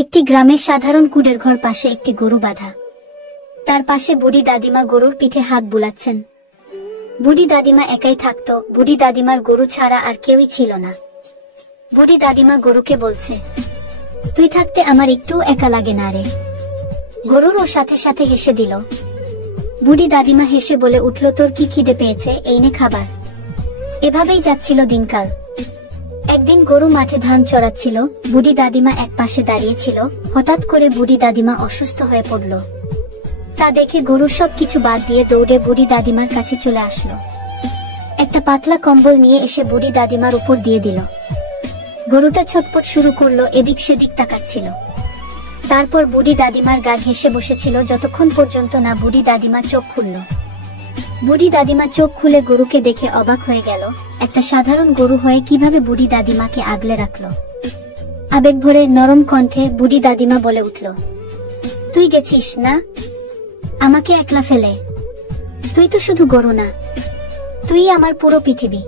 একটি গ্রামে সাধারণ কুড়ের ঘর পাশে একটি গরু বাঁধা। তার পাশে বুড়ি দাদিমা গরুর পিঠে হাত বুলাচ্ছেন। বুড়ি দাদিমা একাই থাকতো, বুড়ি দাদিমার গরু ছাড়া আর কেউই ছিল না। বুড়ি দাদিমা গরুকে বলছে, তুই থাকতে আমার একটু একা লাগে না রে। গরুর ও সাথে সাথে হেসে দিল। বুড়ি দাদিমা হেসে বলে উঠল, তোর কি খিদে পেয়েছে, এই নে খাবার। এভাবেই যাচ্ছিল দিনকাল। একদিন গরু মাঠে ধান চড়াচ্ছিল, বুড়ি দাদিমা এক পাশে দাঁড়িয়েছিল। হঠাৎ করে বুড়ি দাদিমা অসুস্থ হয়ে পড়ল। তা দেখে গরুর সবকিছু বাদ দিয়ে দৌড়ে বুড়ি দাদিমার কাছে চলে আসলো। একটা পাতলা কম্বল নিয়ে এসে বুড়ি দাদিমার উপর দিয়ে দিল। গরুটা ছটপট শুরু করলো, এদিক সেদিক তাকাচ্ছিল। তারপর বুড়ি দাদিমার গা ঘেঁষে বসেছিল যতক্ষণ পর্যন্ত না বুড়ি দাদিমা চোখ খুলল। বুড়ি দাদিমা চোখ খুলে গরুকে দেখে অবাক হয়ে গেল। একটা সাধারণ গরু হয়ে কিভাবে বুড়ি দাদিমাকে আগলে রাখলো। আবেগ ভরে নরম কণ্ঠে বুড়ি দাদিমা বলে উঠল, তুই গেছিস না আমাকে একলা ফেলে? তুই তো শুধু গরু না, তুই আমার পুরো পৃথিবী।